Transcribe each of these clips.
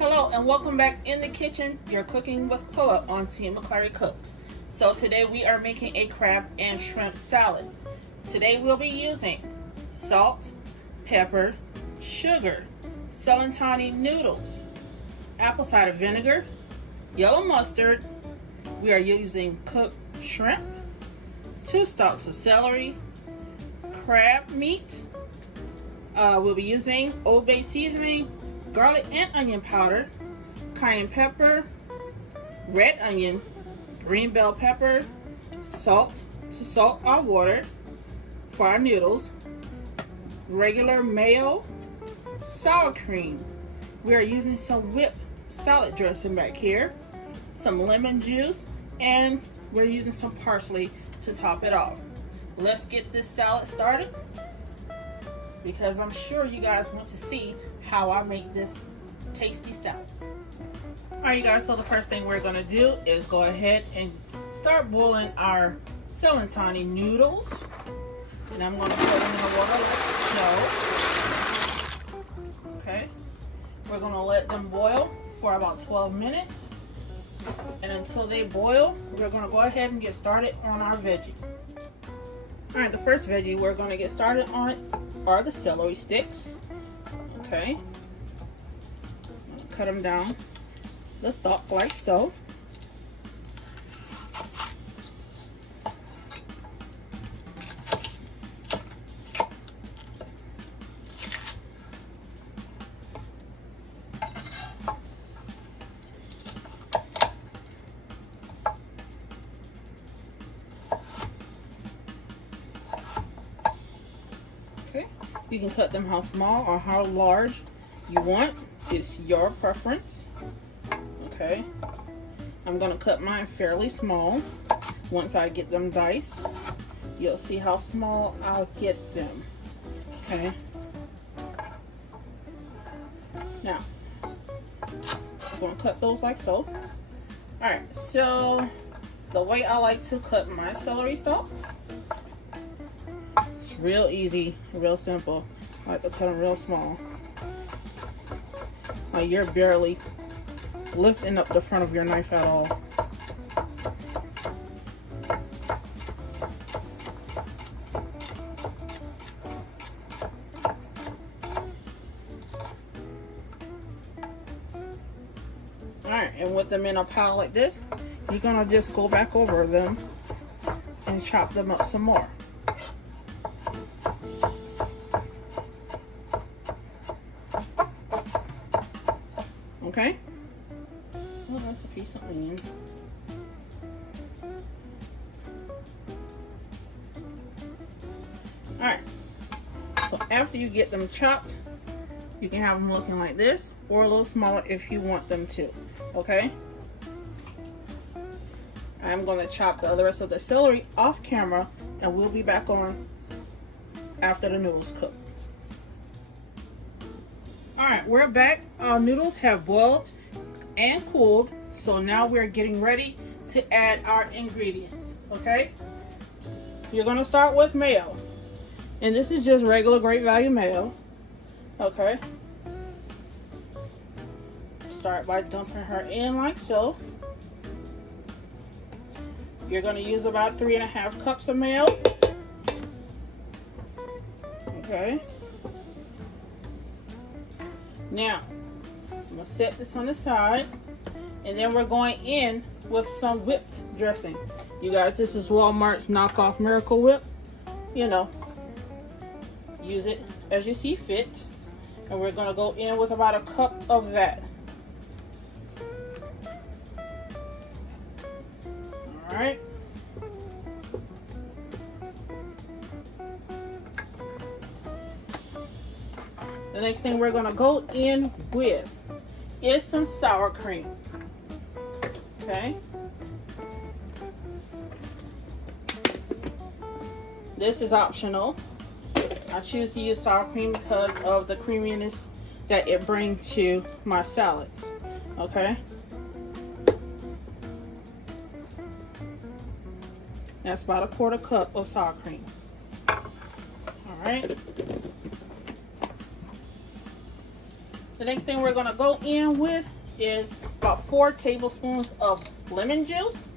Hello and welcome back in the kitchen. You're cooking with Pulla on Team McClary Cooks. So today we are making a crab and shrimp salad. Today we'll be using salt, pepper, sugar, Celentani noodles, apple cider vinegar, yellow mustard. We are using cooked shrimp, 2 stalks of celery, crab meat. We'll be using Old Bay seasoning, garlic and onion powder, cayenne pepper, red onion, green bell pepper, salt to salt our water for our noodles, regular mayo, sour cream. We are using some whipped salad dressing back here, some lemon juice, and we're using some parsley to top it off. Let's get this salad started, because I'm sure you guys want to see how I make this tasty salad. Alright you guys, so the first thing we're going to do is go ahead and start boiling our Celentani noodles. And I'm going to put them in the water like so. Okay. We're going to let them boil for about 12 minutes. And until they boil, we're going to go ahead and get started on our veggies. Alright, the first veggie we're going to get started on are the celery sticks. Okay. Cut them down the stalk like so. Okay. You can cut them how small or how large you want. It's your preference. Okay. I'm going to cut mine fairly small. Once I get them diced, you'll see how small I'll get them. Okay. Now, I'm going to cut those like so. Alright, so the way I like to cut my celery stalks, it's real easy, real simple. I like to cut them real small. You're barely lifting up the front of your knife at all. Alright, and with them in a pile like this, you're gonna just go back over them and chop them up some more. Okay. Well, that's a piece of onion. Alright. So after you get them chopped, you can have them looking like this or a little smaller if you want them to. Okay. I'm going to chop the rest of the celery off camera, and we'll be back on after the noodles cook. Alright, we're back. Our noodles have boiled and cooled, so now we're getting ready to add our ingredients. Okay, you're going to start with mayo, and this is just regular great value mayo. Okay, start by dumping her in like so. You're going to use about 3.5 cups of mayo. Okay. Now, I'm going to set this on the side, and then we're going in with some whipped dressing. You guys, this is Walmart's knockoff Miracle Whip. You know, use it as you see fit. And we're going to go in with about a cup of that. Alright. The next thing we're going to go in with is some sour cream. Okay. This is optional. I choose to use sour cream because of the creaminess that it brings to my salads. Okay. That's about 1/4 cup of sour cream. All right. The next thing we're gonna go in with is about 4 tablespoons of lemon juice.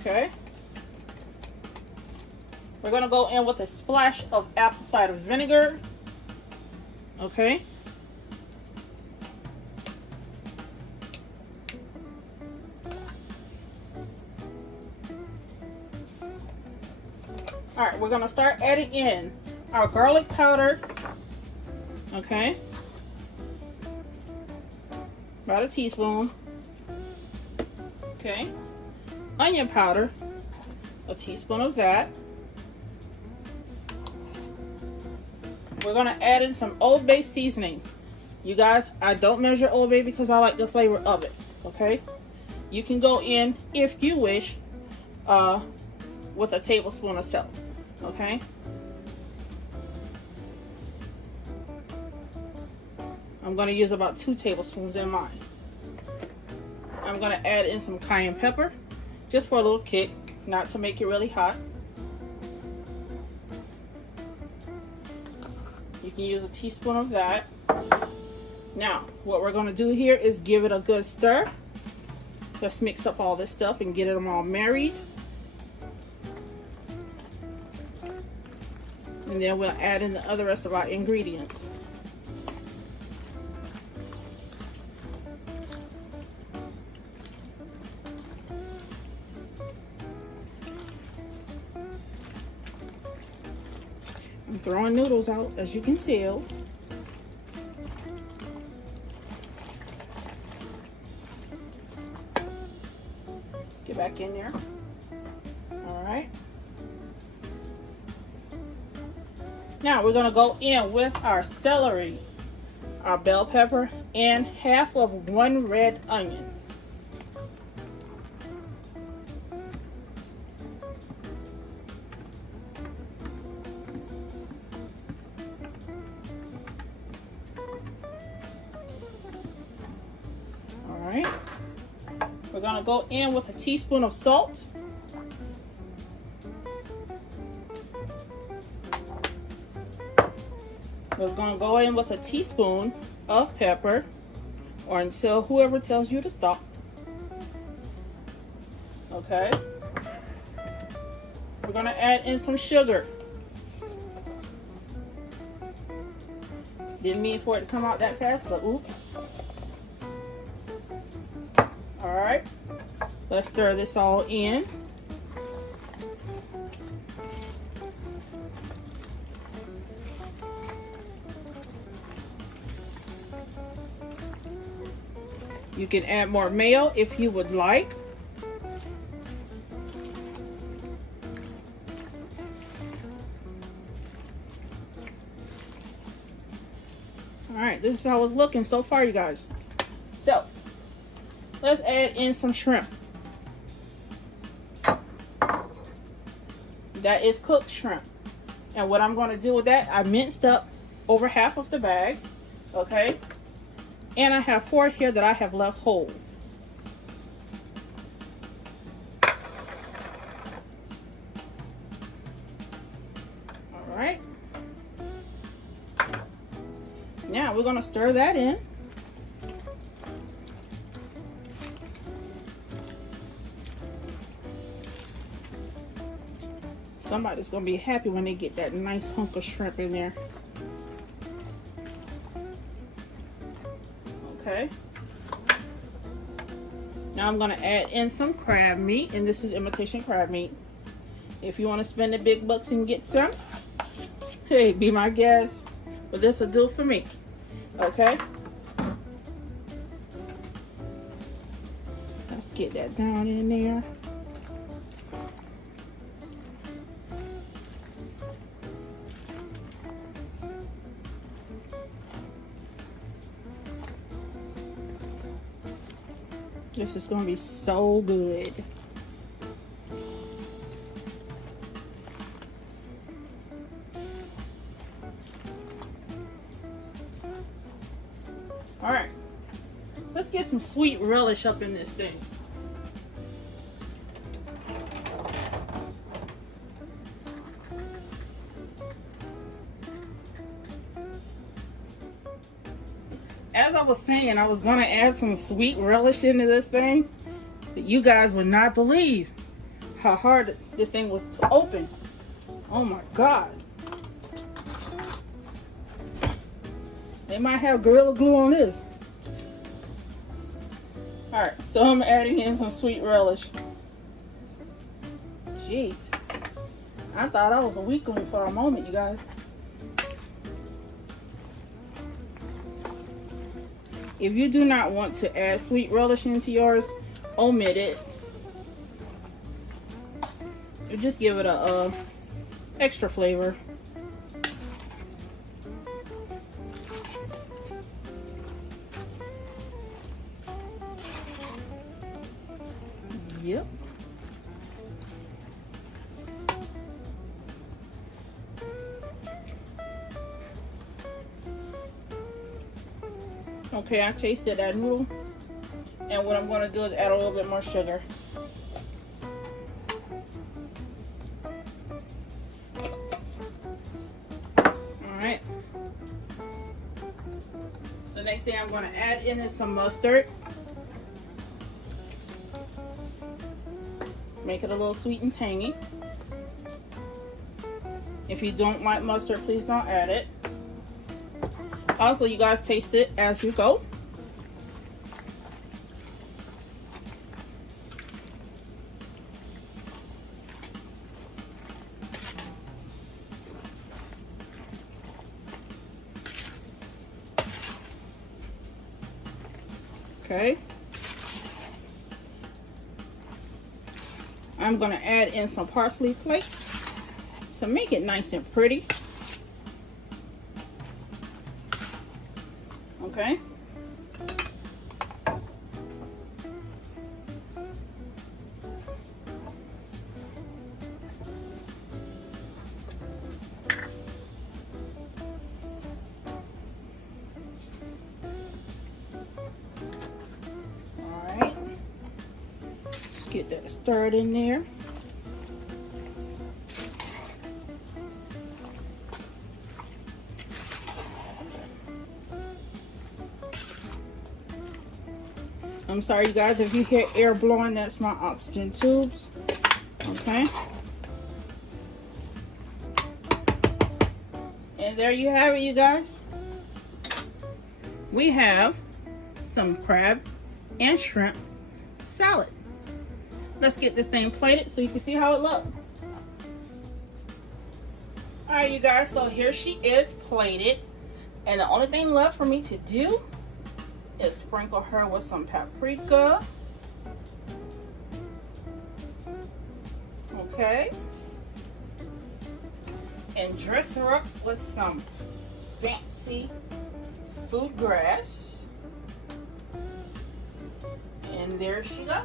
Okay. We're gonna go in with a splash of apple cider vinegar. Okay. All right, we're gonna start adding in our garlic powder. Okay. About a teaspoon. Okay. Onion powder, a teaspoon of that. We're gonna add in some Old Bay seasoning. You guys, I don't measure Old Bay because I like the flavor of it. Okay. You can go in, if you wish, with a tablespoon or so. Okay. I'm going to use about 2 tablespoons in mine. I'm going to add in some cayenne pepper just for a little kick, not to make it really hot. You can use a teaspoon of that. Now, what we're going to do here is give it a good stir. Let's mix up all this stuff and get them all married. And then we'll add in the rest of our ingredients. I'm throwing noodles out, as you can see. Get back in there. All right. Now we're gonna go in with our celery, our bell pepper, and half of 1 red onion. All right. We're gonna go in with a teaspoon of salt. We're going to go in with a teaspoon of pepper, or until whoever tells you to stop. Okay. We're going to add in some sugar. Didn't mean for it to come out that fast, but oops. All right. Let's stir this all in. You can add more mayo if you would like. All right, this is how it's looking so far, you guys. So, let's add in some shrimp. That is cooked shrimp. And what I'm going to do with that, I minced up over half of the bag, okay? And I have 4 here that I have left whole. All right. Now we're going to stir that in. Somebody's going to be happy when they get that nice hunk of shrimp in there. Okay. Now I'm going to add in some crab meat, and this is imitation crab meat. If you want to spend the big bucks and get some, hey, be my guest. But this will do for me. Okay. Let's get that down in there. This is going to be so good. All right, let's get some sweet relish up in this thing. was saying, I was going to add some sweet relish into this thing, but you guys would not believe how hard this thing was to open. Oh my God. They might have Gorilla Glue on this. Alright, so I'm adding in some sweet relish. Jeez. I thought I was a weakling for a moment, you guys. If you do not want to add sweet relish into yours, omit it. You just give it a extra flavor. Yep. Okay, I tasted that noodle, and what I'm going to do is add a little bit more sugar. Alright. The next thing I'm going to add in is some mustard. Make it a little sweet and tangy. If you don't like mustard, please don't add it. Also, you guys taste it as you go. Okay. I'm going to add in some parsley flakes to make it nice and pretty. Okay. All right. Let's get that stirred in there. I'm sorry, you guys, if you hear air blowing, that's my oxygen tubes. Okay. And there you have it, you guys. We have some crab and shrimp salad. Let's get this thing plated so you can see how it looks. Alright, you guys, so here she is plated. And the only thing left for me to do is sprinkle her with some paprika. Okay. And dress her up with some fancy food grass. And there she goes.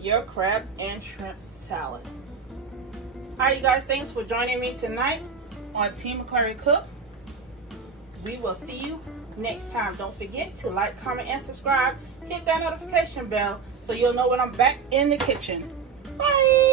Your crab and shrimp salad. Alright, you guys, thanks for joining me tonight on Team McClary Cook. We will see you next time. Don't forget to like, comment, and subscribe. Hit that notification bell so you'll know when I'm back in the kitchen. Bye!